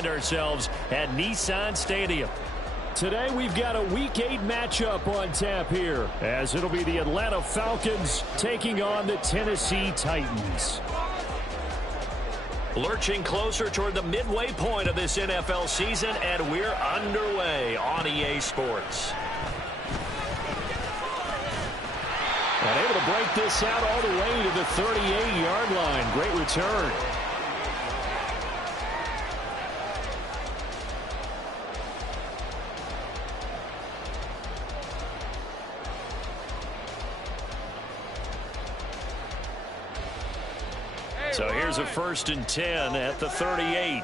find ourselves at Nissan Stadium. Today we've got a Week 8 matchup on tap here, as it'll be the Atlanta Falcons taking on the Tennessee Titans. Lurching closer toward the midway point of this NFL season, and we're underway on EA Sports. And able to break this out all the way to the 38-yard line. Great return. So here's a 1st and 10 at the 38.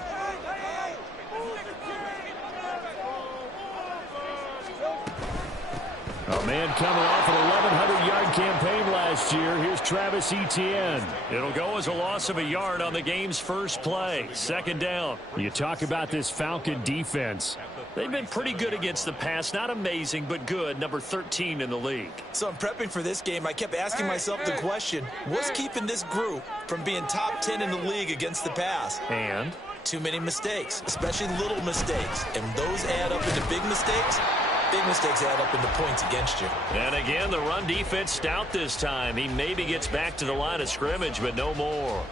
A man coming off an 1,100-yard campaign last year. Here's Travis Etienne. It'll go as a loss of a yard on the game's first play. 2nd down. You talk about this Falcon defense. They've been pretty good against the pass. Not amazing, but good. Number 13 in the league. So I'm prepping for this game. I kept asking myself the question, what's keeping this group from being top 10 in the league against the pass? And? Too many mistakes, especially little mistakes. And those add up into big mistakes. Big mistakes add up into points against you. And again, the run defense stout this time. He maybe gets back to the line of scrimmage, but no more.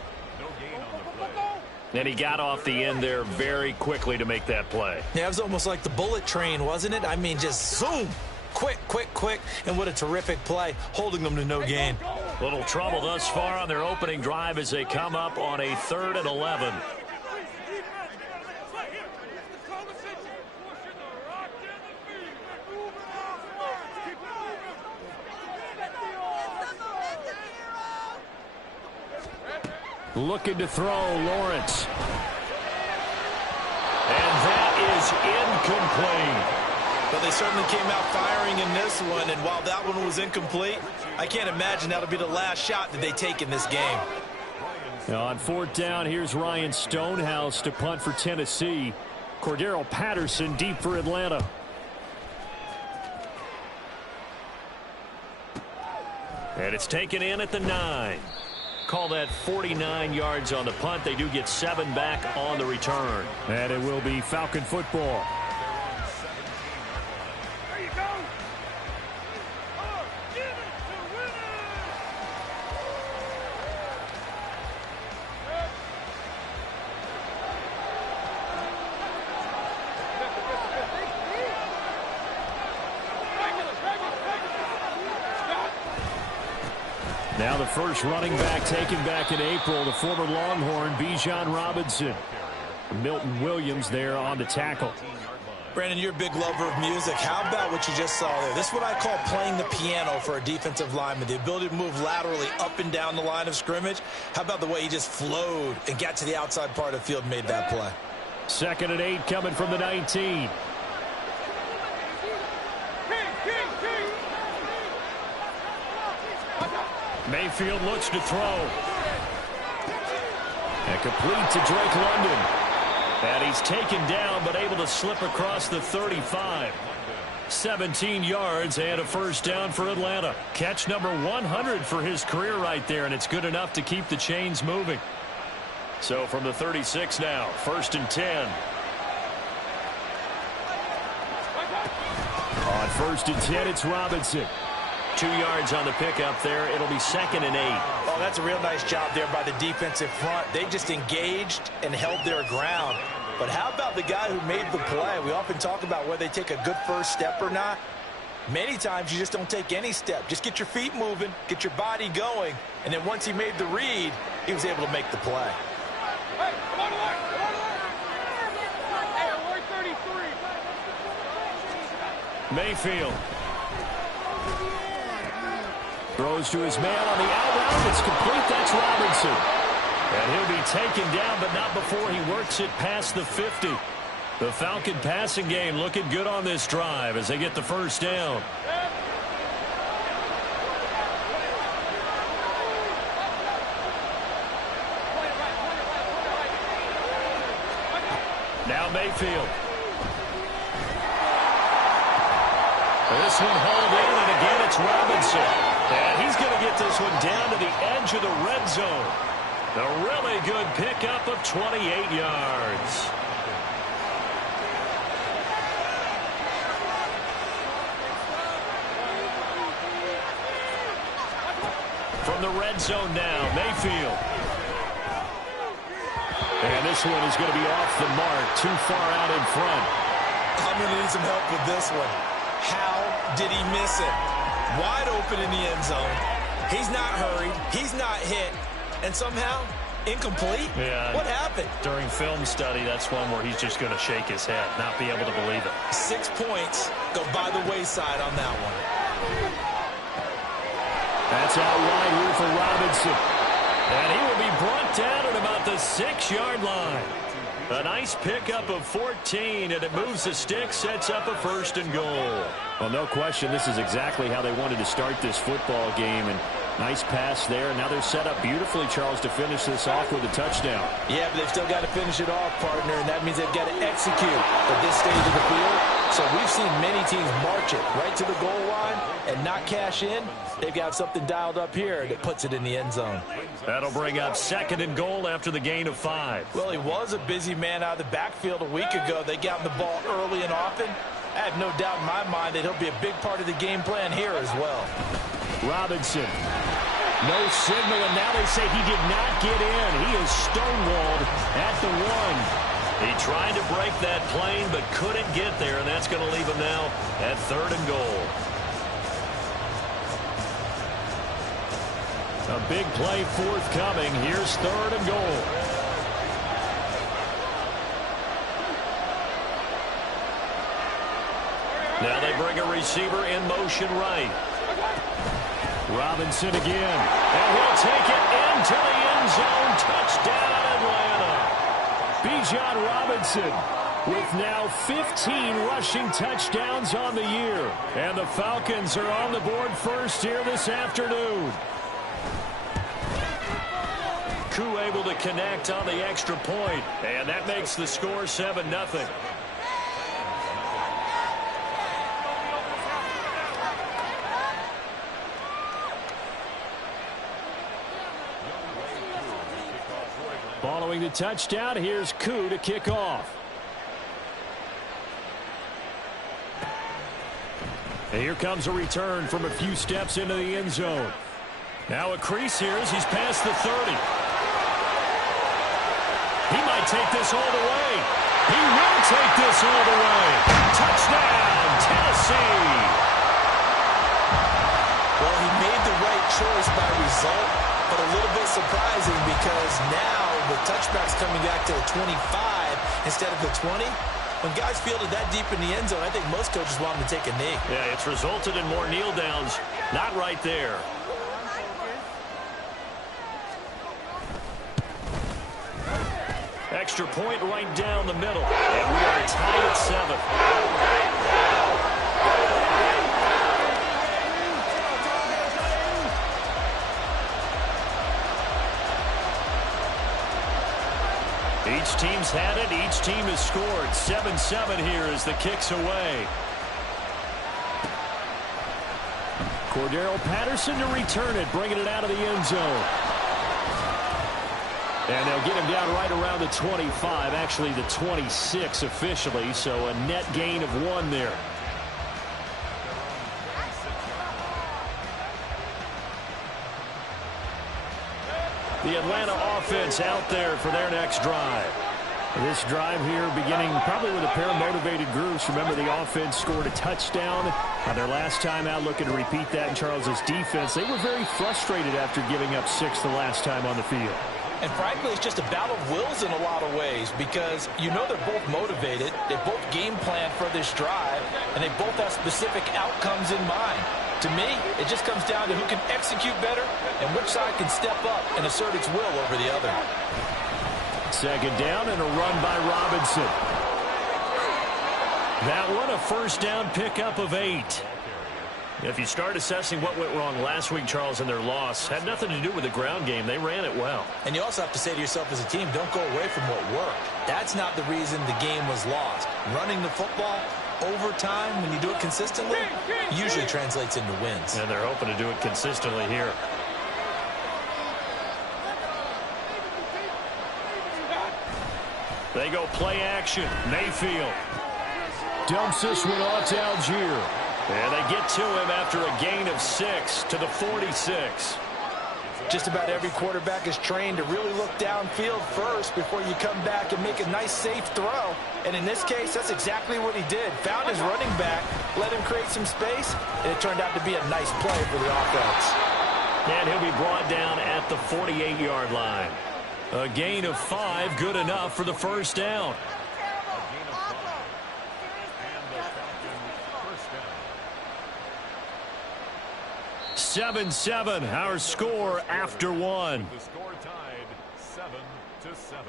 And he got off the end there very quickly to make that play. Yeah, it was almost like the bullet train, wasn't it? I mean, just zoom. Quick, quick, quick. And what a terrific play, holding them to no gain. Little trouble thus far on their opening drive as they come up on a 3rd and 11. Looking to throw, Lawrence. And that is incomplete. But they certainly came out firing in this one, and while that one was incomplete, I can't imagine that'll be the last shot that they take in this game. Now on 4th down, here's Ryan Stonehouse to punt for Tennessee. Cordero Patterson deep for Atlanta. And it's taken in at the 9. Call that 49 yards on the punt. They do get 7 back on the return. And it will be Falcon football. There you go. Give it to winner. Now the first running back taken back in April, the former Longhorn, Bijan Robinson. Milton Williams there on the tackle. Brandon, you're a big lover of music. How about what you just saw there? This is what I call playing the piano for a defensive lineman. The ability to move laterally up and down the line of scrimmage. How about the way he just flowed and got to the outside part of the field and made that play? 2nd and 8 coming from the 19. Mayfield looks to throw. And complete to Drake London. And he's taken down but able to slip across the 35. 17 yards and a 1st down for Atlanta. Catch number 100 for his career right there, and it's good enough to keep the chains moving. So from the 36 now, 1st and 10. On 1st and 10, it's Robinson. 2 yards on the pickup there. It'll be 2nd and 8. Oh, that's a real nice job there by the defensive front. They just engaged and held their ground. But how about the guy who made the play? We often talk about whether they take a good first step or not. Many times you just don't take any step. Just get your feet moving, get your body going, and then once he made the read, he was able to make the play. Hey, come on, Alert! Come on, Alert! Hey, Alert 33. Mayfield. Throws to his man on the out route. It's complete. That's Robinson. And he'll be taken down, but not before he works it past the 50. The Falcon passing game looking good on this drive as they get the 1st down. Now Mayfield. This one hauled in, and again it's Robinson. And he's going to get this one down to the edge of the red zone. A really good pickup of 28 yards. from the red zone now. Mayfield. And this one is going to be off the mark, too far out in front. I'm going to need some help with this one. How did he miss it? Wide open in the end zone. He's not hurried. He's not hit. And somehow, incomplete? Yeah. What happened? During film study, that's one where he's just going to shake his head, not be able to believe it. 6 points go by the wayside on that one. That's out wide here for Robinson. And he will be brought down at about the 6-yard line. A nice pickup of 14, and it moves the stick, sets up a 1st and goal. Well, no question, this is exactly how they wanted to start this football game. And nice pass there. And now they're set up beautifully, Charles, to finish this off with a touchdown. Yeah, but they've still got to finish it off, partner, and that means they've got to execute at this stage of the field. So we've seen many teams march it right to the goal line and not cash in. They've got something dialed up here that puts it in the end zone. That'll bring up 2nd and goal after the gain of 5. Well, he was a busy man out of the backfield a week ago. They got him the ball early and often. I have no doubt in my mind that he'll be a big part of the game plan here as well. Robinson. No signal, and now they say he did not get in. He is stonewalled at the 1. He tried to break that plane but couldn't get there, and that's going to leave him now at 3rd and goal. A big play forthcoming. Here's 3rd and goal. Now they bring a receiver in motion right. Robinson again. And he'll take it into the end zone. Touchdown, Atlanta. Bijan Robinson with now 15 rushing touchdowns on the year. And the Falcons are on the board first here this afternoon. Koo able to connect on the extra point. And that makes the score 7-0. Following the touchdown, here's Koo to kick off. And here comes a return from a few steps into the end zone. Now a crease here as he's past the 30. He might take this all the way. He will take this all the way. Touchdown, Tennessee. Well, he made the right choice by result, but a little bit surprising because now the touchback's coming back to the 25 instead of the 20. When guys fielded that deep in the end zone, I think most coaches want them to take a knee. Yeah, it's resulted in more kneel downs. Not right there. Extra point right down the middle. And we are tied at 7. Each team's had it. Each team has scored. 7-7 here as the kick's away. Cordero Patterson to return it, bringing it out of the end zone. And they'll get him down right around the 25, actually the 26 officially, so a net gain of 1 there. The Atlanta offense out there for their next drive. This drive here beginning probably with a pair of motivated groups. Remember, the offense scored a touchdown on their last time out, looking to repeat that in Charles's defense. They were very frustrated after giving up 6 the last time on the field. And frankly, it's just a battle of wills in a lot of ways because you know they're both motivated, they both game plan for this drive, and they both have specific outcomes in mind. To me, it just comes down to who can execute better and which side can step up and assert its will over the other. 2nd down and a run by Robinson. That one a 1st down pickup of 8. If you start assessing what went wrong last week, Charles, in their loss, had nothing to do with the ground game. They ran it well. And you also have to say to yourself as a team, don't go away from what worked. That's not the reason the game was lost. Running the football over time, when you do it consistently, usually translates into wins. And they're hoping to do it consistently here. They go play action. Mayfield dumps this one off to Algier. And they get to him after a gain of 6 to the 46. Just about every quarterback is trained to really look downfield first before you come back and make a nice, safe throw. And in this case, that's exactly what he did. Found his running back, let him create some space, and it turned out to be a nice play for the offense. And he'll be brought down at the 48-yard line. A gain of 5, good enough for the first down. 7-7, our score after one. The score tied 7-7.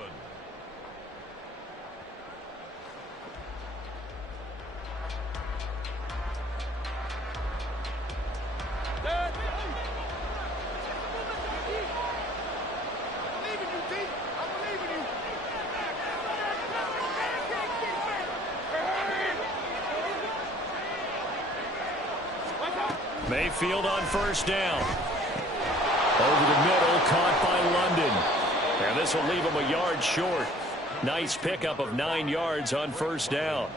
Mayfield on first down. Over the middle, caught by London. And this will leave him a yard short. Nice pickup of 9 yards on first down.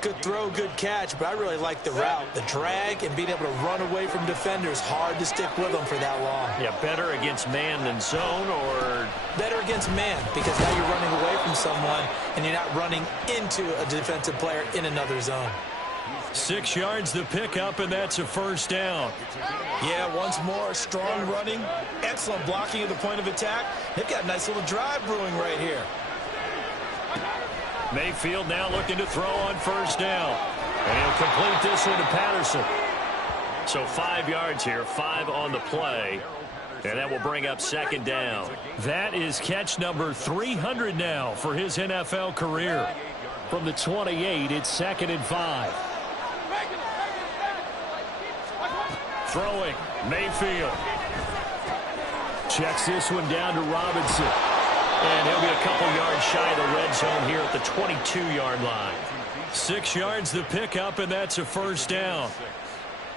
Good throw, good catch, but I really like the route. The drag and being able to run away from defenders, hard to stick with them for that long. Yeah, better against man than zone, or? Better against man, because now you're running away from someone and you're not running into a defensive player in another zone. 6 yards the pickup, and that's a first down. Yeah, once more, strong running, excellent blocking at the point of attack. They've got a nice little drive brewing right here. Mayfield now looking to throw on first down. And he'll complete this one to Patterson. So 5 yards here, 5 on the play. And that will bring up second down. That is catch number 300 now for his NFL career. From the 28, it's 2nd and 5. Throwing, Mayfield. Checks this one down to Robinson. And he'll be a couple yards shy of the red zone here at the 22-yard line. 6 yards the pickup, and that's a first down.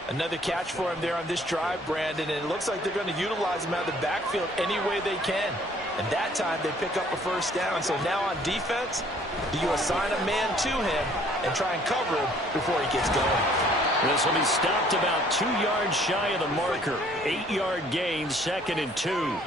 Another catch for him there on this drive, Brandon, and it looks like they're going to utilize him out of the backfield any way they can. And that time they pick up a first down. So now on defense, do you assign a man to him and try and cover him before he gets going? This will be stopped about 2 yards shy of the marker. 8-yard gain, 2nd and 2.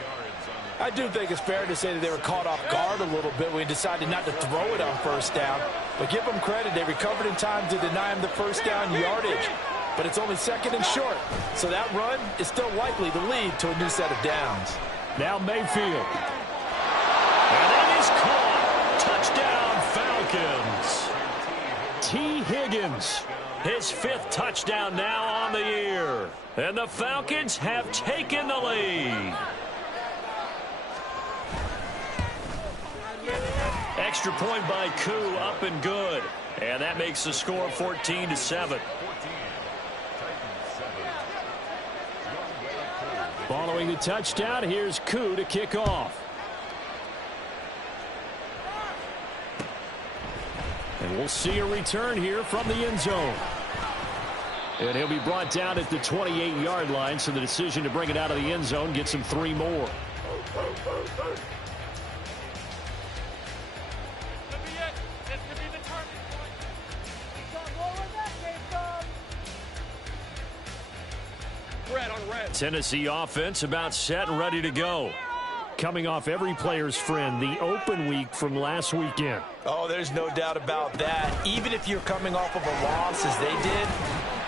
I do think it's fair to say that they were caught off guard a little bit when he decided not to throw it on first down. But give them credit, they recovered in time to deny him the first down yardage. But it's only 2nd and short, so that run is still likely to lead to a new set of downs. Now Mayfield. And that is caught. Touchdown, Falcons. T. Higgins. His 5th touchdown now on the year. And the Falcons have taken the lead. Extra point by Koo, up and good. And that makes the score 14-7. Following the touchdown, here's Koo to kick off. And we'll see a return here from the end zone. And he'll be brought down at the 28-yard line, so the decision to bring it out of the end zone gets him 3 more. Tennessee offense about set and ready to go. Coming off every player's friend, the open week from last weekend. Oh, there's no doubt about that. Even if you're coming off of a loss as they did,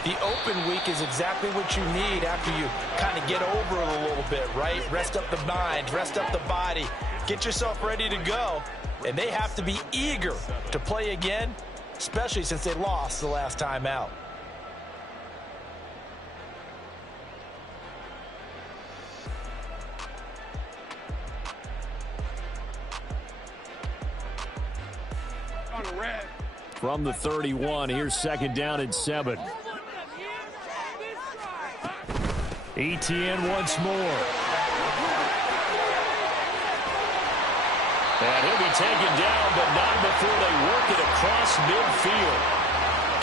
the open week is exactly what you need after you kind of get over it a little bit, right? Rest up the mind, rest up the body, get yourself ready to go. And they have to be eager to play again, especially since they lost the last time out. From the 31, here's 2nd down and 7. Etienne once more. And he'll be taken down, but not before they work it across midfield.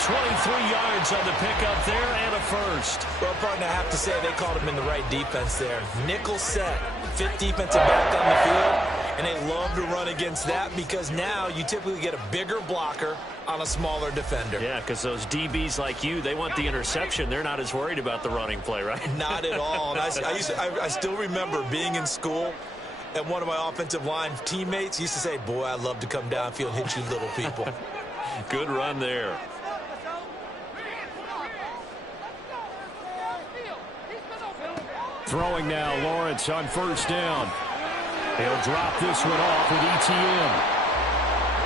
23 yards on the pickup there and a first. Well, partner, I have to say they called him in the right defense there. Nickel set, 5th defensive back on the field. And they love to run against that because now you typically get a bigger blocker on a smaller defender. Yeah, because those DBs like you, they want the interception. They're not as worried about the running play, right? Not at all. And I still remember being in school, and one of my offensive line teammates used to say, boy, I'd love to come downfield and hit you little people. Good run there. Throwing now, Lawrence on first down. He'll drop this one off with ETN.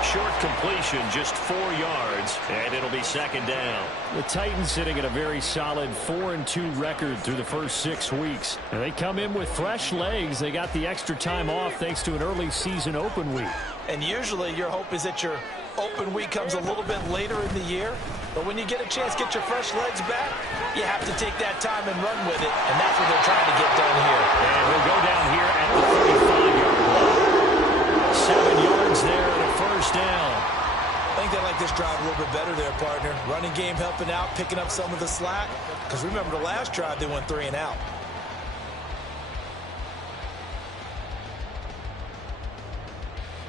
Short completion, just 4 yards, and it'll be second down. The Titans sitting at a very solid 4-2 record through the first 6 weeks. And they come in with fresh legs. They got the extra time off thanks to an early season open week. And usually your hope is that your open week comes a little bit later in the year. But when you get a chance to get your fresh legs back, you have to take that time and run with it. And that's what they're trying to get done here. And he'll go down here at the 35-yard line. 7 yards there and a first down. I think they like this drive a little bit better there, partner. Running game helping out, picking up some of the slack. Because remember the last drive, they went 3 and out.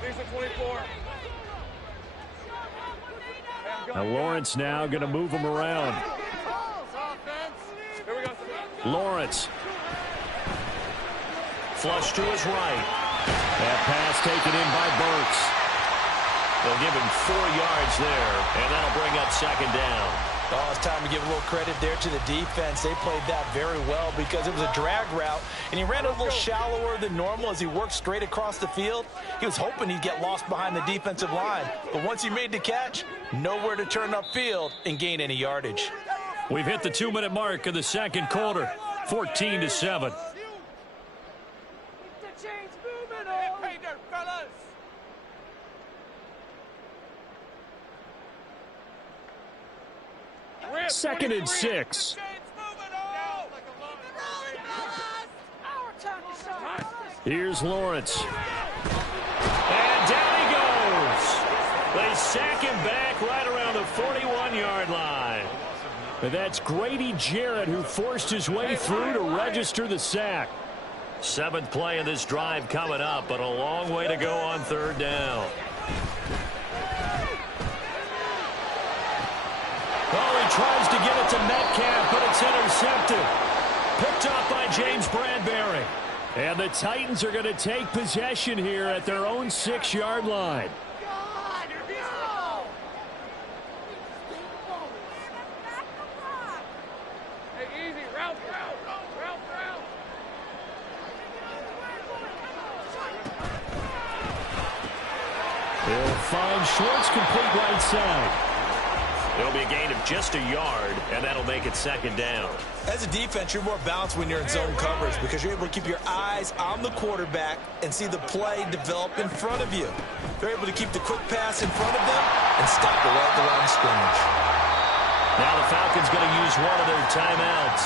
Lisa 24. Now Lawrence now going to move him around. Here we go. Lawrence. Flush to his right. That pass taken in by Burks. They'll give him 4 yards there, and that'll bring up second down. Oh, it's time to give a little credit there to the defense. They played that very well because it was a drag route, and he ran a little shallower than normal as he worked straight across the field. He was hoping he'd get lost behind the defensive line, but once he made the catch, nowhere to turn upfield and gain any yardage. We've hit the 2-minute mark of the second quarter, 14-7. Hey there, fellas. Second and 6. Here's Lawrence. And down he goes. They sack him back right around the 41-yard line. And that's Grady Jarrett who forced his way through to register the sack. 7th play of this drive coming up, but a long way to go on third down. Oh, he tries to get it to Metcalf, but it's intercepted. Picked off by James Bradbury. And the Titans are going to take possession here at their own 6-yard line. Hey, easy. Route. They'll find Schwartz complete right side. It'll be a gain of just a yard, and that'll make it second down. As a defense, you're more balanced when you're in zone coverage because you're able to keep your eyes on the quarterback and see the play develop in front of you. They're able to keep the quick pass in front of them and stop the right at the line of scrimmage. Now the Falcons going to use one of their timeouts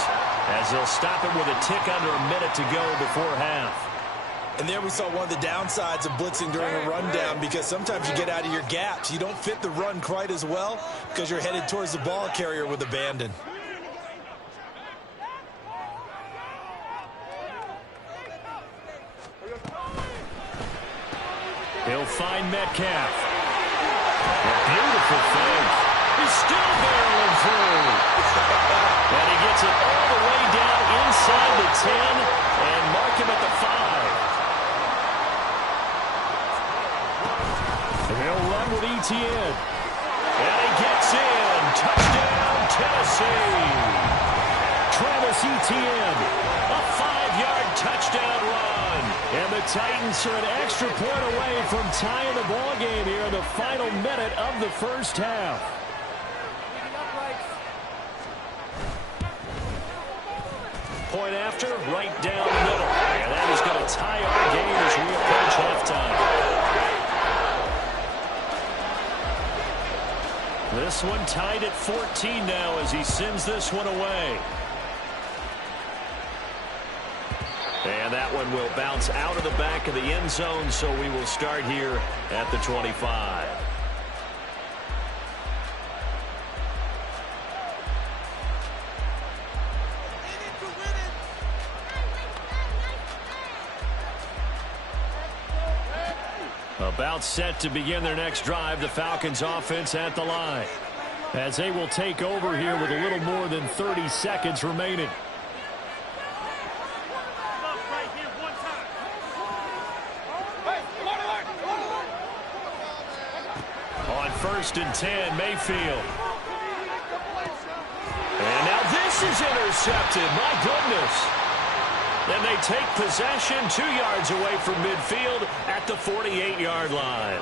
as they'll stop it with a tick under a minute to go before half. And there we saw one of the downsides of blitzing during a rundown because sometimes you get out of your gaps. You don't fit the run quite as well because you're headed towards the ball carrier with abandon. He'll find Metcalf. A beautiful fake. He's still barreling through. And he gets it all the way down inside the 10 and mark him at the 5. He'll run with ETN. And he gets in. Touchdown, Tennessee. Travis Etienne. A 5-yard touchdown run. And the Titans are an extra point away from tying the ball game here in the final minute of the first half. Point after, right down the middle. And that is going to tie our game as we approach halftime. This one tied at 14 now as he sends this one away. And that one will bounce out of the back of the end zone, so we will start here at the 25. About set to begin their next drive, the Falcons offense at the line, as they will take over here with a little more than 30 seconds remaining. On 1st and 10, Mayfield. And now this is intercepted. My goodness. Then they take possession 2 yards away from midfield at the 48-yard line.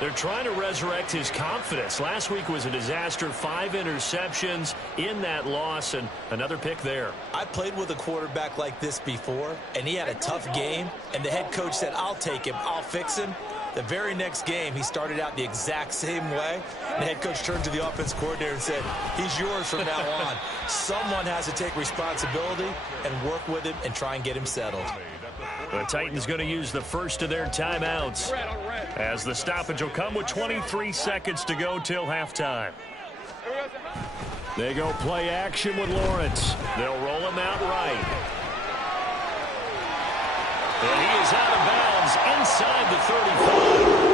They're trying to resurrect his confidence. Last week was a disaster. 5 interceptions in that loss, and another pick there. I played with a quarterback like this before, and he had a tough game, and the head coach said, I'll take him, I'll fix him. The very next game, he started out the exact same way. The head coach turned to the offense coordinator and said, he's yours from now on. Someone has to take responsibility and work with him and try and get him settled. The Titans going to use the first of their timeouts, as the stoppage will come with 23 seconds to go till halftime. They go play action with Lawrence. They'll roll him out right. And he is out of bounds inside the 35.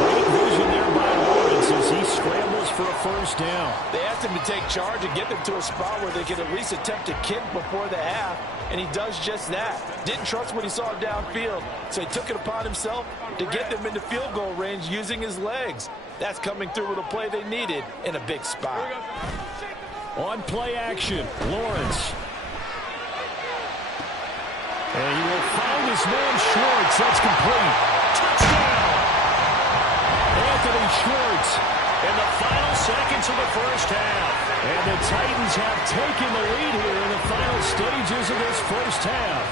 Great vision there by Lawrence as he scrambles for a first down. They asked him to take charge and get them to a spot where they could at least attempt to kick before the half, and he does just that. Didn't trust what he saw downfield, so he took it upon himself to get them into field goal range using his legs. That's coming through with a play they needed in a big spot. On play action, Lawrence. And he will find his man Schwartz. That's complete. Touchdown! Anthony Schwartz in the final seconds of the first half. And the Titans have taken the lead here in the final stages of this first half.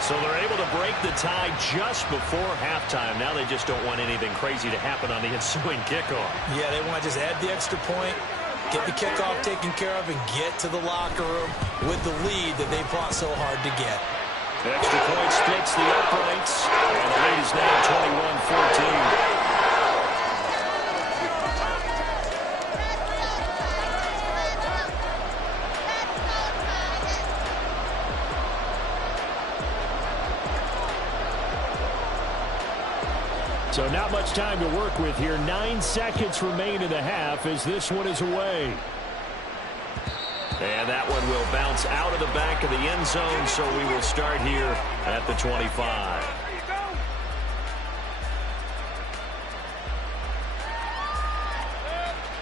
So they're able to break the tie just before halftime. Now they just don't want anything crazy to happen on the ensuing kickoff. Yeah, they want to just add the extra point, get the kickoff taken care of, and get to the locker room with the lead that they fought so hard to get. The extra point splits the uprights, and the lead is now 21-14. So not much time to work with here. 9 seconds remain in the half as this one is away. And that one will bounce out of the back of the end zone, so we will start here at the 25.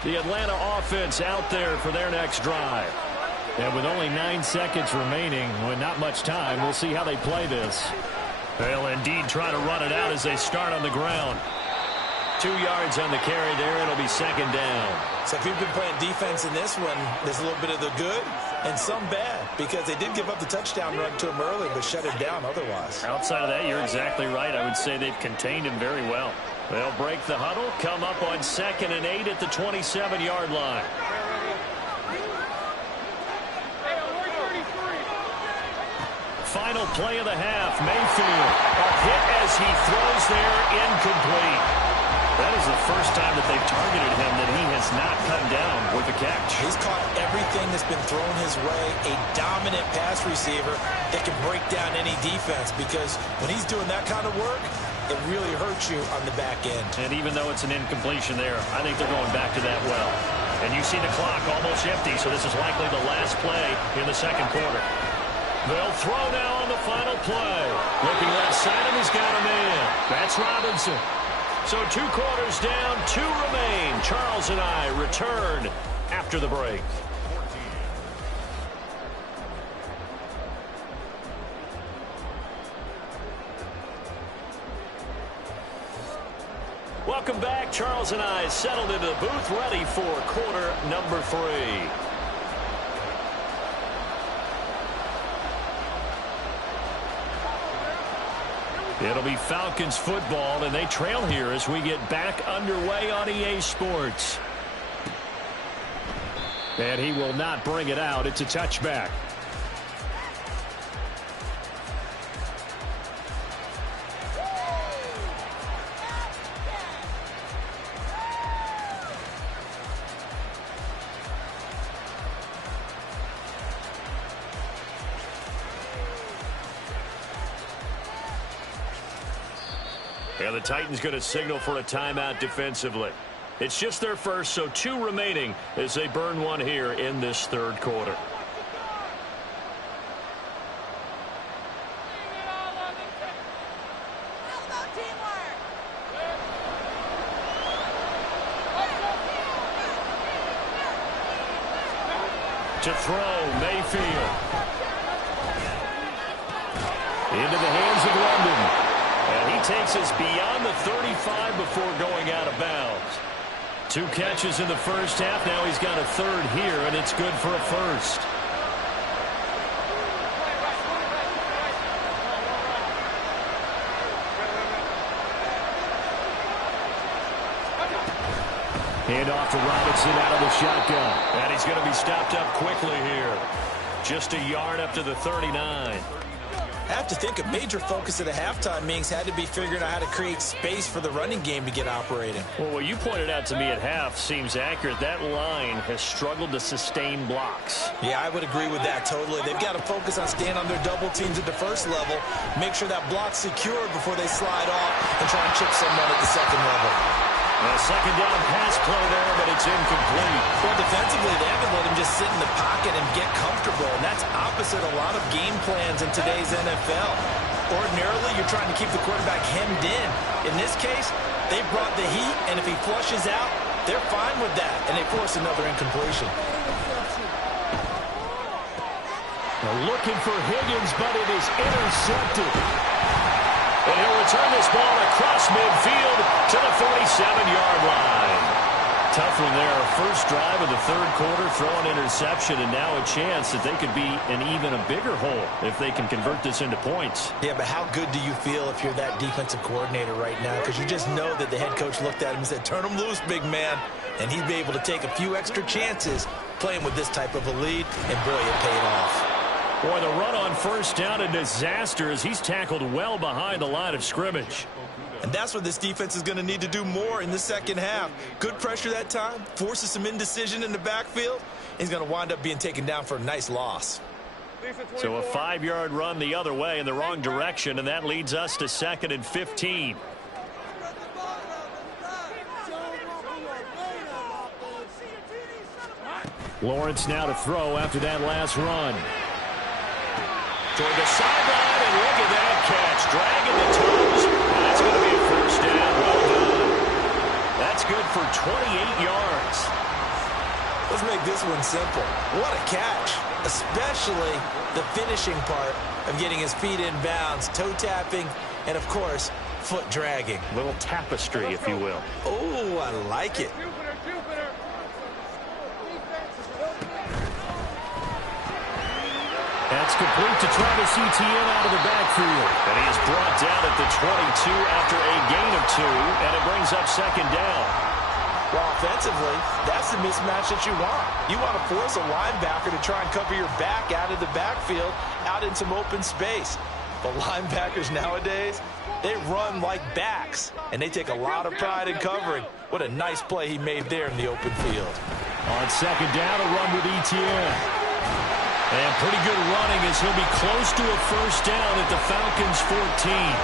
The Atlanta offense out there for their next drive. And with only 9 seconds remaining, with not much time, we'll see how they play this. They'll indeed try to run it out as they start on the ground. 2 yards on the carry there. It'll be second down. So if you've been playing defense in this one, there's a little bit of the good and some bad, because they did give up the touchdown run to him early but shut it down otherwise. Outside of that, you're exactly right. I would say they've contained him very well. They'll break the huddle, come up on 2nd and 8 at the 27-yard line. Final play of the half, Mayfield. A hit as he throws there, incomplete. That is the first time that they've targeted him that he has not come down with a catch. He's caught everything that's been thrown his way. A dominant pass receiver that can break down any defense, because when he's doing that kind of work, it really hurts you on the back end. And even though it's an incompletion there, I think they're going back to that well. And you see the clock almost empty, so this is likely the last play in the second quarter. They'll throw now on the final play. Looking left side, and he's got a man. That's Robinson. So 2 quarters down, 2 remain. Charles and I return after the break. Welcome back. Charles and I settled into the booth, ready for quarter number 3. It'll be Falcons football, and they trail here as we get back underway on EA Sports. And he will not bring it out. It's a touchback. And the Titans going to signal for a timeout defensively. It's just their first, so 2 remaining as they burn one here in this third quarter. To throw, Mayfield. Into the hands of London. And he takes us beyond the 35 before going out of bounds. 2 catches in the first half. Now he's got a third here, and it's good for a first. Hand off to Robinson out of the shotgun. And he's going to be stopped up quickly here. Just a yard up to the 39. I have to think a major focus of the halftime meetings had to be figuring out how to create space for the running game to get operating. Well, what you pointed out to me at half seems accurate. That line has struggled to sustain blocks. Yeah, I would agree with that totally. They've got to focus on staying on their double teams at the first level, make sure that block's secure before they slide off and try and chip someone at the second level. A second down pass play there, but it's incomplete. Well, defensively, they haven't let him just sit in the pocket and get comfortable, and that's opposite a lot of game plans in today's NFL. Ordinarily, you're trying to keep the quarterback hemmed in. In this case, they brought the heat, and if he flushes out, they're fine with that, and they force another incompletion. They're looking for Higgins, but it is intercepted. And he'll return this ball across midfield to the 47-yard line. Tough one there. First drive of the third quarter, throw an interception, and now a chance that they could be in even a bigger hole if they can convert this into points. Yeah, but how good do you feel if you're that defensive coordinator right now? Because you just know that the head coach looked at him and said, turn him loose, big man. And he'd be able to take a few extra chances playing with this type of a lead, and boy, it paid off. Boy, the run on first down, a disaster as he's tackled well behind the line of scrimmage. And that's what this defense is going to need to do more in the second half. Good pressure that time, forces some indecision in the backfield. He's going to wind up being taken down for a nice loss. So a 5-yard run the other way in the wrong direction, and that leads us to 2nd and 15. Lawrence now to throw after that last run. Toward the sideline, and look at that catch. Dragging the toes. That's going to be a first down. Well done. That's good for 28 yards. Let's make this one simple. What a catch. Especially the finishing part of getting his feet in bounds, toe tapping, and of course, foot dragging. Little tapestry, if you will. Oh, I like it. That's complete to Travis Etienne out of the backfield. And he is brought down at the 22 after a gain of 2, and it brings up second down. Well, offensively, that's the mismatch that you want. You want to force a linebacker to try and cover your back out of the backfield, out in some open space. But linebackers nowadays, they run like backs, and they take a lot of pride in covering. What a nice play he made there in the open field. On second down, a run with Etienne. And pretty good running as he'll be close to a first down at the Falcons' 14.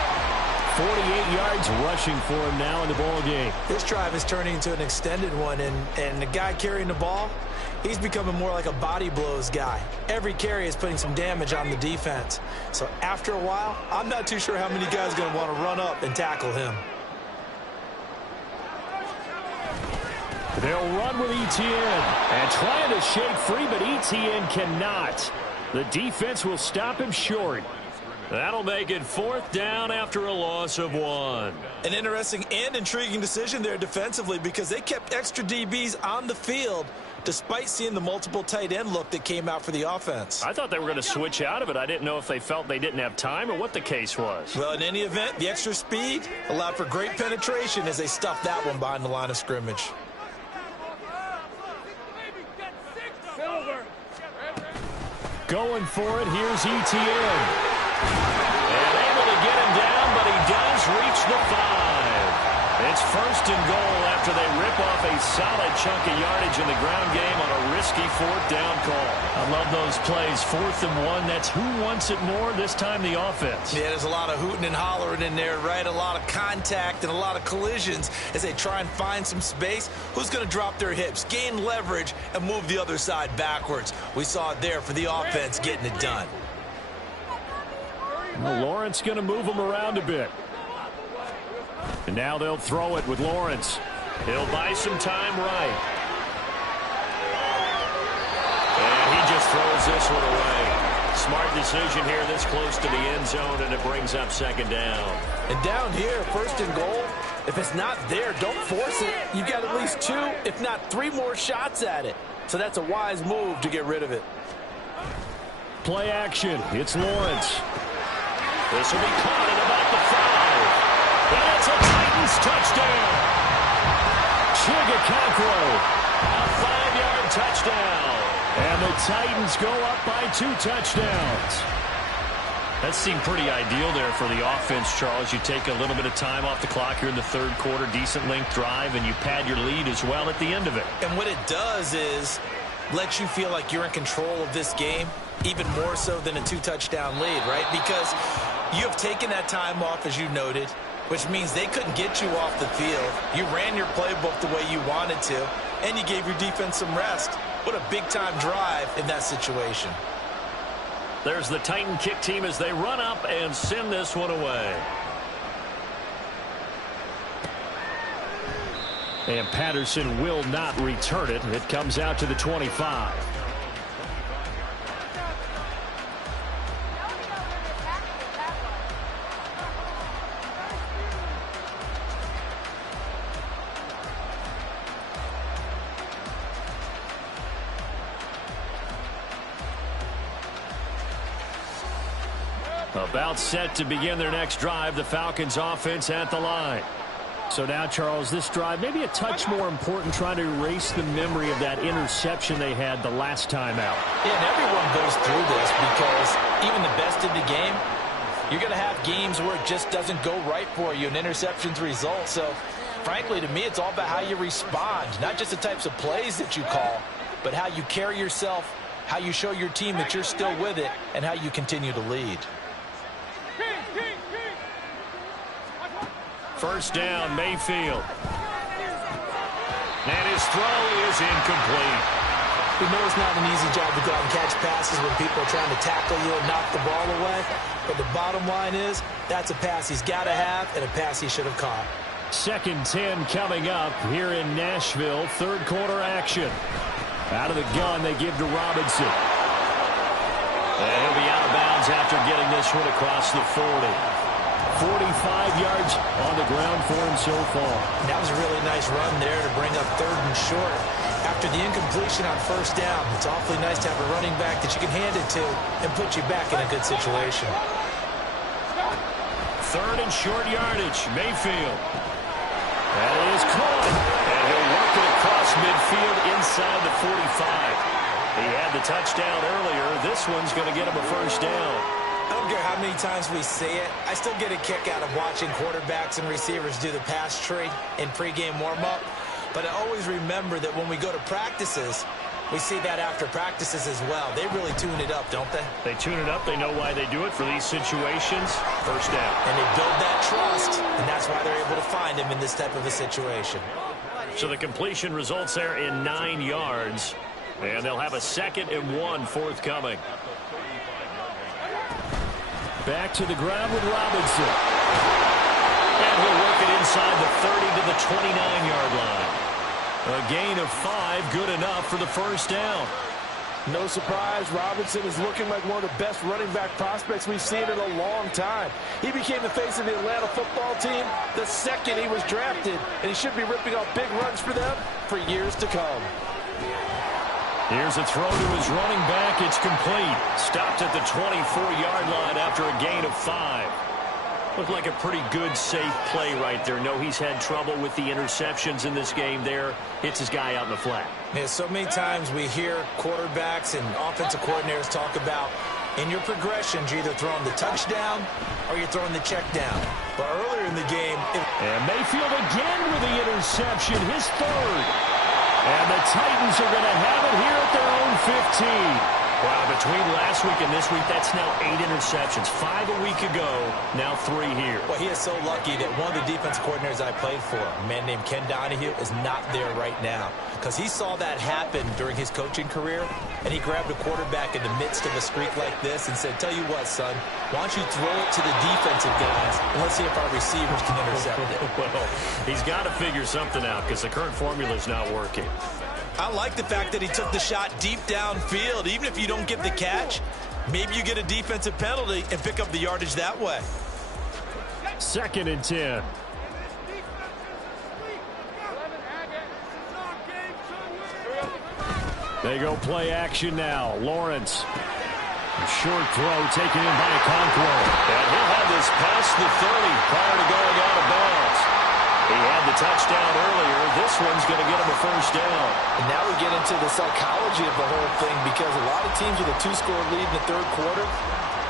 48 yards rushing for him now in the ball game. This drive is turning into an extended one, and the guy carrying the ball, he's becoming more like a body blows guy. Every carry is putting some damage on the defense. So after a while, I'm not too sure how many guys are going to want to run up and tackle him. They'll run with Etienne and trying to shake free, but Etienne cannot. The defense will stop him short. That'll make it 4th down after a loss of 1. An interesting and intriguing decision there defensively because they kept extra DBs on the field despite seeing the multiple tight end look that came out for the offense. I thought they were going to switch out of it. I didn't know if they felt they didn't have time or what the case was. Well, in any event, the extra speed allowed for great penetration as they stuffed that one behind the line of scrimmage. Going for it, here's Etienne. And able to get him down, but he does reach the 5. It's first and goal after they rip off a solid chunk of yardage in the ground game on a risky fourth down call. I love those plays. 4th and 1. That's who wants it more, this time the offense. Yeah, there's a lot of hooting and hollering in there, right? A lot of contact and a lot of collisions as they try and find some space. Who's going to drop their hips, gain leverage, and move the other side backwards? We saw it there for the offense getting it done. Well, Lawrence going to move them around a bit. And now they'll throw it with Lawrence. He'll buy some time right. And he just throws this one away. Smart decision here this close to the end zone, and it brings up 2nd down. And down here, 1st and goal, if it's not there, don't force it. You've got at least 2, if not 3 more shots at it. So that's a wise move to get rid of it. Play action. It's Lawrence. This will be caught at about the 5. And it's a Titans touchdown. Chigakakro, a 5-yard touchdown. And the Titans go up by 2 touchdowns. That seemed pretty ideal there for the offense, Charles. You take a little bit of time off the clock here in the 3rd quarter, decent length drive, and you pad your lead as well at the end of it. And what it does is let you feel like you're in control of this game, even more so than a 2-touchdown lead, right? Because you have taken that time off, as you noted, which means they couldn't get you off the field. You ran your playbook the way you wanted to, and you gave your defense some rest. What a big-time drive in that situation. There's the Titan kick team as they run up and send this one away. And Patterson will not return it. It comes out to the 25. About set to begin their next drive. The Falcons offense at the line. So now, Charles, this drive maybe a touch more important, trying to erase the memory of that interception they had the last time out. Yeah, and everyone goes through this because even the best in the game, you're going to have games where it just doesn't go right for you and interceptions result. So, frankly, to me, it's all about how you respond, not just the types of plays that you call, but how you carry yourself, how you show your team that you're still with it, and how you continue to lead. First down, Mayfield. And his throw is incomplete. We know it's not an easy job to go out and catch passes when people are trying to tackle you and knock the ball away. But the bottom line is, that's a pass he's got to have and a pass he should have caught. 2nd 10 coming up here in Nashville. 3rd quarter action. Out of the gun, they give to Robinson. And he'll be out of bounds after getting this one across the 40. 45 yards on the ground for him so far. That was a really nice run there to bring up 3rd and short. After the incompletion on 1st down, it's awfully nice to have a running back that you can hand it to and put you back in a good situation. 3rd and short yardage, Mayfield. That is caught. And he'll work it across midfield inside the 45. He had the touchdown earlier. This one's going to get him a 1st down. I don't care how many times we say it, I still get a kick out of watching quarterbacks and receivers do the pass tree in pregame warm-up. But I always remember that when we go to practices, we see that after practices as well. They really tune it up, don't they? They tune it up. They know why they do it for these situations. 1st down. And they build that trust, and that's why they're able to find him in this type of a situation. So the completion results there in 9 yards. And they'll have a 2nd and 1 forthcoming. Back to the ground with Robinson. And he'll work it inside the 30 to the 29-yard line. A gain of 5, good enough for the 1st down. No surprise, Robinson is looking like one of the best running back prospects we've seen in a long time. He became the face of the Atlanta football team the second he was drafted, and he should be ripping off big runs for them for years to come. Here's a throw to his running back. It's complete. Stopped at the 24-yard line after a gain of 5. Looked like a pretty good, safe play right there. No, he's had trouble with the interceptions in this game there. Hits his guy out in the flat. Yeah, so many times we hear quarterbacks and offensive coordinators talk about in your progressions, you're either throwing the touchdown or you're throwing the check down. But earlier in the game... And Mayfield again with the interception, his third. And the Titans are going to have it here at their own 15. Wow, between last week and this week, that's now 8 interceptions. 5 a week ago, now 3 here. Well, he is so lucky that one of the defensive coordinators I played for, a man named Ken Donahue, is not there right now. Because he saw that happen during his coaching career, and he grabbed a quarterback in the midst of a streak like this and said, tell you what, son, why don't you throw it to the defensive guys, and let's see if our receivers can intercept it. Well, he's got to figure something out because the current formula is not working. I like the fact that he took the shot deep downfield. Even if you don't get the catch, maybe you get a defensive penalty and pick up the yardage that way. 2nd and 10. They go play action now. Lawrence. A short throw taken in by Okonkwo. And he'll have this past the 30 prior to going out of bounds. He had the touchdown earlier. This one's going to get him a first down. And now we get into the psychology of the whole thing, because a lot of teams with a 2-score lead in the third quarter,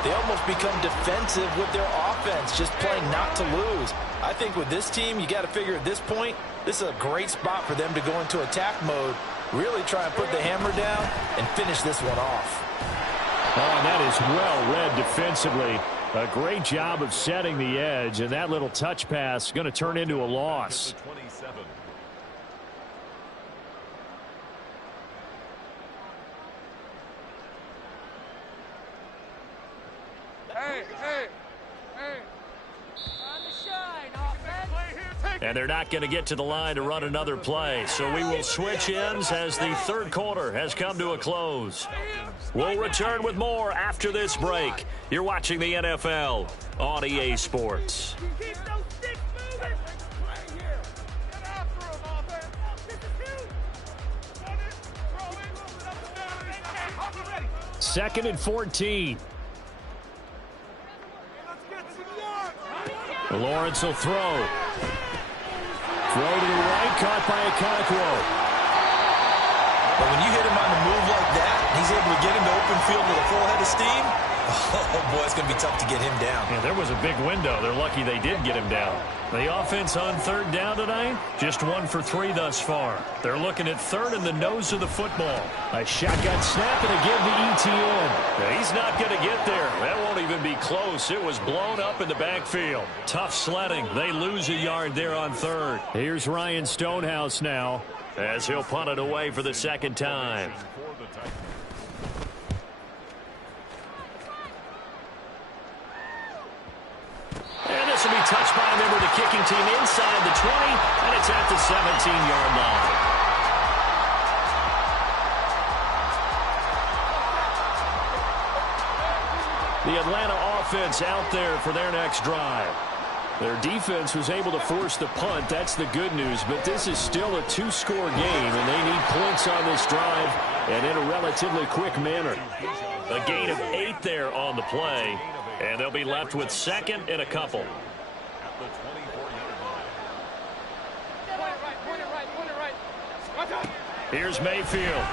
they almost become defensive with their offense, just playing not to lose. I think with this team, you got to figure at this point, this is a great spot for them to go into attack mode, really try and put the hammer down and finish this one off. Oh, and that is well read defensively. A great job of setting the edge, and that little touch pass is going to turn into a loss. And they're not going to get to the line to run another play. So we will switch ends as the third quarter has come to a close. We'll return with more after this break. You're watching the NFL on EA Sports. 2nd and 14. Lawrence will throw. Throw to the right, caught by Okonkwo. But when you hit him on the move like that, he's able to get into open field with a full head of steam. Oh, boy, it's going to be tough to get him down. Yeah, there was a big window. They're lucky they did get him down. The offense on 3rd down tonight, just 1 for 3 thus far. They're looking at 3rd in the nose of the football. A shotgun snap and again to ETN. He's not going to get there. That won't even be close. It was blown up in the backfield. Tough sledding. They lose a yard there on 3rd. Here's Ryan Stonehouse now, as he'll punt it away for the 2nd time. And this will be touched by a member of the kicking team inside the 20, and it's at the 17-yard line. The Atlanta offense out there for their next drive. Their defense was able to force the punt. That's the good news. But this is still a 2-score game, and they need points on this drive and in a relatively quick manner. A gain of 8 there on the play, and they'll be left with 2nd and a couple. Here's Mayfield.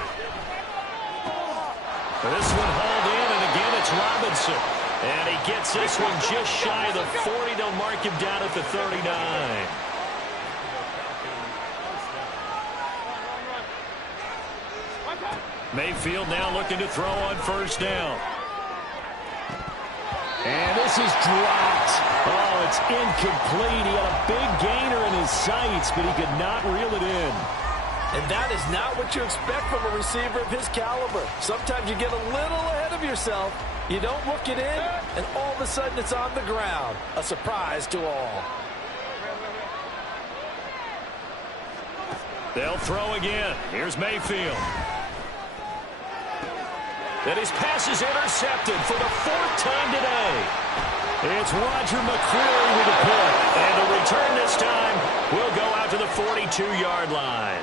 This one hauled in, and again it's Robinson. And he gets this one just shy of the 40. They'll mark him down at the 39. Mayfield now looking to throw on 1st down. And this is dropped. Oh, it's incomplete. He had a big gainer in his sights, but he could not reel it in. And that is not what you expect from a receiver of his caliber. Sometimes you get a little ahead of yourself. You don't look it in, and all of a sudden it's on the ground. A surprise to all. They'll throw again. Here's Mayfield. And his pass is intercepted for the 4th time today. It's Roger McCreary with a pick. And the return this time will go out to the 42-yard line.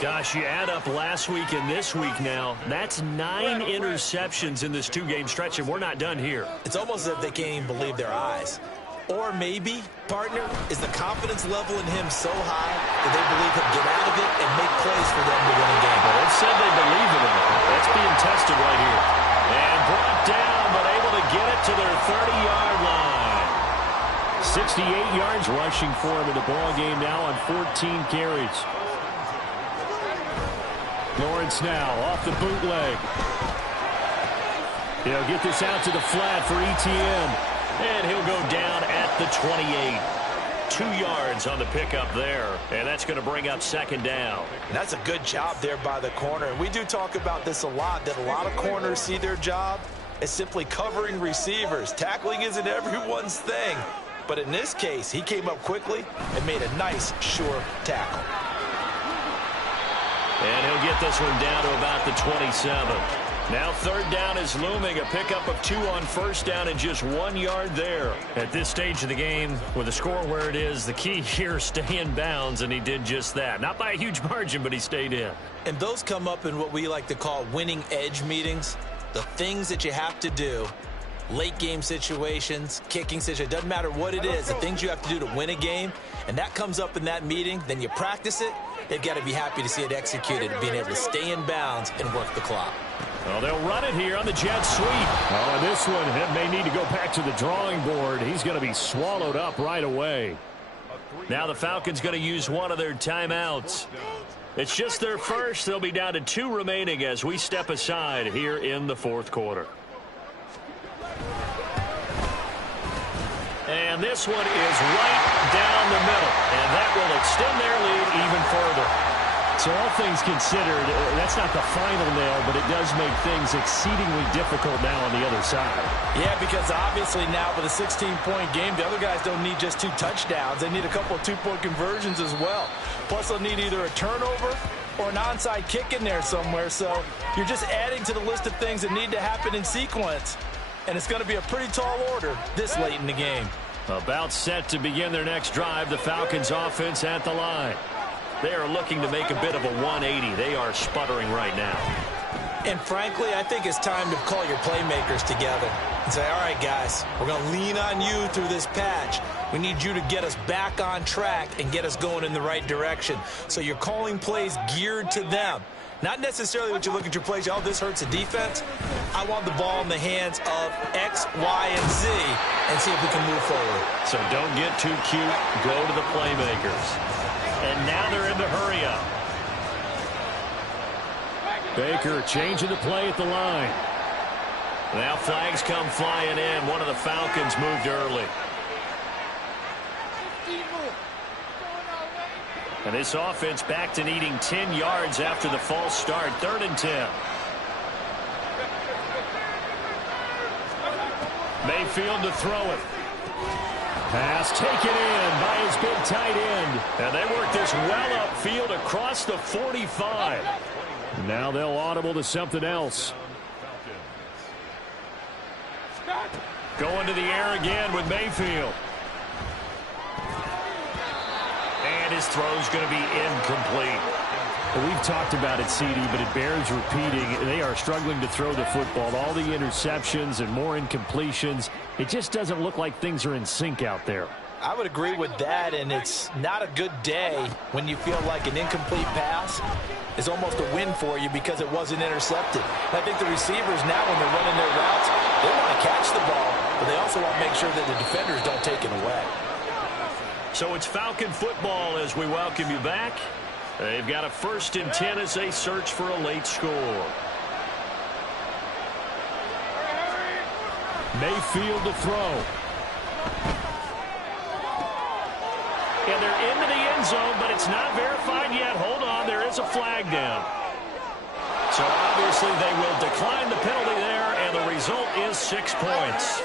Gosh, you add up last week and this week now, that's 9 interceptions in this 2-game stretch, and we're not done here. It's almost as if they can't even believe their eyes. Or maybe, partner, is the confidence level in him so high that they believe he'll get out of it and make plays for them to win a game. Well, they've said they believe in him. That's being tested right here. And brought down, but able to get it to their 30-yard line. 68 yards rushing for him in the ball game now on 14 carries. Lawrence now off the bootleg. He'll get this out to the flat for Etienne. And he'll go down at the 28. 2 yards on the pickup there. And that's going to bring up second down. And that's a good job there by the corner. And we do talk about this a lot, that a lot of corners see their job as simply covering receivers. Tackling isn't everyone's thing. But in this case, he came up quickly and made a nice, sure tackle. And he'll get this one down to about the 27. Now third down is looming. A pickup of 2 on first down and just 1 yard there. At this stage of the game, with the score where it is, the key here is stay in bounds, and he did just that. Not by a huge margin, but he stayed in. And those come up in what we like to call winning edge meetings. The things that you have to do, late game situations, kicking situations, doesn't matter what it is, the things you have to do to win a game, and that comes up in that meeting, then you practice it. They've got to be happy to see it executed, being able to stay in bounds and work the clock. Well, they'll run it here on the jet sweep. Oh, and this one may need to go back to the drawing board. He's going to be swallowed up right away. Now the Falcons going to use one of their timeouts. It's just their first. They'll be down to 2 remaining as we step aside here in the fourth quarter. And this one is right down the middle. And that will extend their lead even further. So all things considered, that's not the final nail, but it does make things exceedingly difficult now on the other side. Yeah, because obviously now with a 16-point game, the other guys don't need just 2 touchdowns. They need a couple of 2-point conversions as well. Plus, they'll need either a turnover or an onside kick in there somewhere. So you're just adding to the list of things that need to happen in sequence. And it's going to be a pretty tall order this late in the game. About set to begin their next drive, the Falcons offense at the line. They are looking to make a bit of a 180. They are sputtering right now. And frankly, I think it's time to call your playmakers together and say, all right, guys, we're going to lean on you through this patch. We need you to get us back on track and get us going in the right direction. So you're calling plays geared to them. Not necessarily what you look at your plays, oh, this hurts the defense. I want the ball in the hands of X, Y, and Z and see if we can move forward. So don't get too cute. Go to the playmakers. And now they're in the hurry-up. Baker changing the play at the line. Now flags come flying in. One of the Falcons moved early. And this offense back to needing 10 yards after the false start. 3rd and 10. Mayfield to throw it. Pass taken in by his big tight end. And they work this well upfield across the 45. Now they'll audible to something else. Going to the air again with Mayfield. And his throw's going to be incomplete. We've talked about it, CD, but it bears repeating. They are struggling to throw the football. All the interceptions and more incompletions. It just doesn't look like things are in sync out there. I would agree with that, and it's not a good day when you feel like an incomplete pass is almost a win for you because it wasn't intercepted. And I think the receivers now, when they're running their routes, they want to catch the ball, but they also want to make sure that the defenders don't take it away. So it's Falcon football as we welcome you back. They've got a 1st and 10 as they search for a late score. Mayfield to throw. And they're into the end zone, but it's not verified yet. Hold on, there is a flag down. So obviously they will decline the penalty there, and the result is 6 points.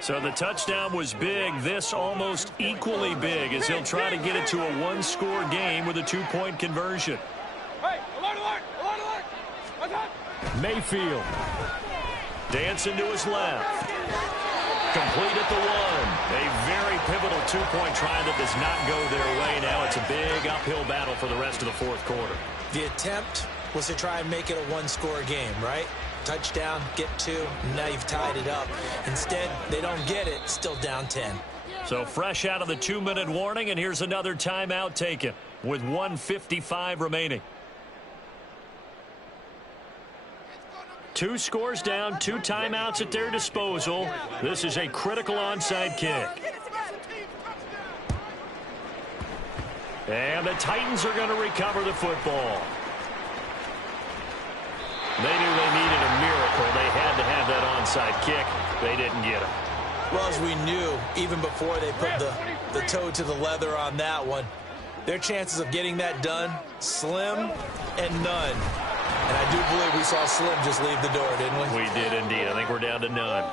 So the touchdown was big. This almost equally big as he'll try to get it to a 1-score game with a 2-point conversion. Mayfield. Dancing to his left. Complete at the 1. A very pivotal 2-point try that does not go their way. Now it's a big uphill battle for the rest of the fourth quarter. The attempt was to try and make it a 1-score game, right? Touchdown, get 2, now you've tied it up. Instead, they don't get it, still down 10. So fresh out of the 2-minute warning, and here's another timeout taken with 1:55 remaining. 2 scores down, 2 timeouts at their disposal. This is a critical onside kick. And the Titans are going to recover the football. They knew they needed a miracle. They had to have that onside kick. They didn't get it. Well, as we knew, even before they put the toe to the leather on that one, their chances of getting that done, slim and none. And I do believe we saw Slim just leave the door, didn't we? We did indeed. I think we're down to none.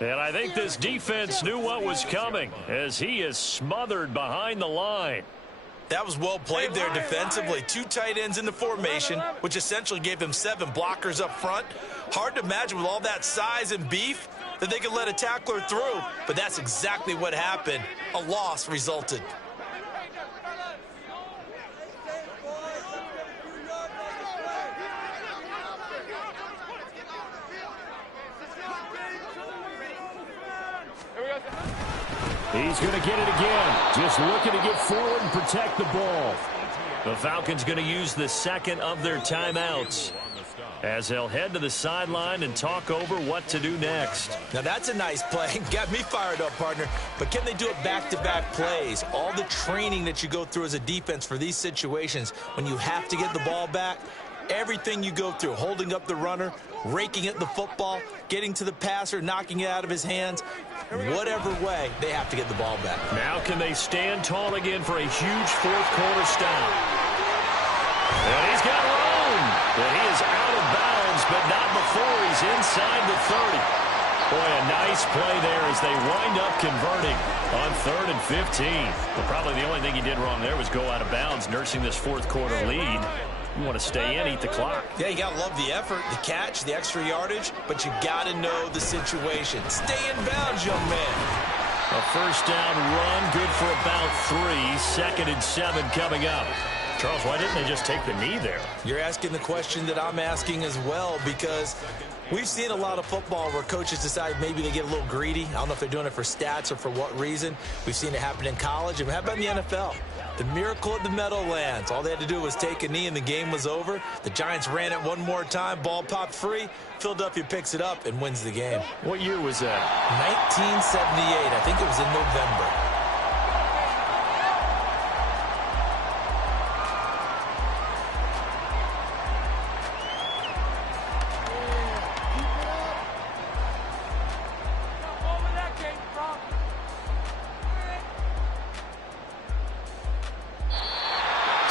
And I think this defense knew what was coming as he is smothered behind the line. That was well played there defensively. 2 tight ends in the formation, which essentially gave them 7 blockers up front. Hard to imagine with all that size and beef that they could let a tackler through, but that's exactly what happened. A loss resulted. He's going to get it again. Just looking to get forward and protect the ball. The Falcons going to use the second of their timeouts as they'll head to the sideline and talk over what to do next. Now that's a nice play. Got me fired up, partner. But can they do it back-to-back plays? All the training that you go through as a defense for these situations, when you have to get the ball back, everything you go through, holding up the runner, raking at the football, getting to the passer, knocking it out of his hands, whatever way, they have to get the ball back. Now can they stand tall again for a huge fourth-quarter stop? And he's got room. And he is out of bounds, but not before he's inside the 30. Boy, a nice play there as they wind up converting on 3rd and 15. But probably the only thing he did wrong there was go out of bounds, nursing this fourth-quarter lead. You want to stay in, eat the clock. Yeah, you got to love the effort, the catch, the extra yardage, but you got to know the situation. Stay in bounds, young man. A first down run, good for about 3. 2nd and 7 coming up. Charles, why didn't they just take the knee there? You're asking the question that I'm asking as well, because we've seen a lot of football where coaches decide maybe they get a little greedy. I don't know if they're doing it for stats or for what reason. We've seen it happen in college, and how about in the NFL? The miracle at the Meadowlands. All they had to do was take a knee and the game was over. The Giants ran it one more time. Ball popped free. Philadelphia picks it up and wins the game. What year was that? 1978. I think it was in November.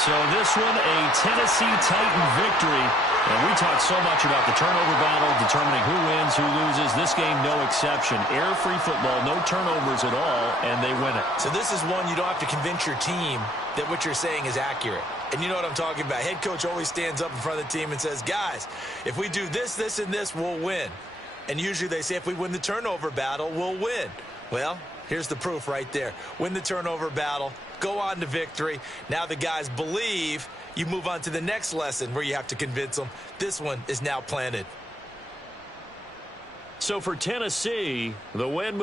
So this one, a Tennessee Titan victory. And we talk so much about the turnover battle, determining who wins, who loses. This game, no exception. Air-free football, no turnovers at all, and they win it. So this is one you don't have to convince your team that what you're saying is accurate. And you know what I'm talking about. Head coach always stands up in front of the team and says, guys, if we do this, this, and this, we'll win. And usually they say if we win the turnover battle, we'll win. Well, here's the proof right there. Win the turnover battle, go on to victory. Now the guys believe. You move on to the next lesson where you have to convince them. This one is now planted. So for Tennessee, the win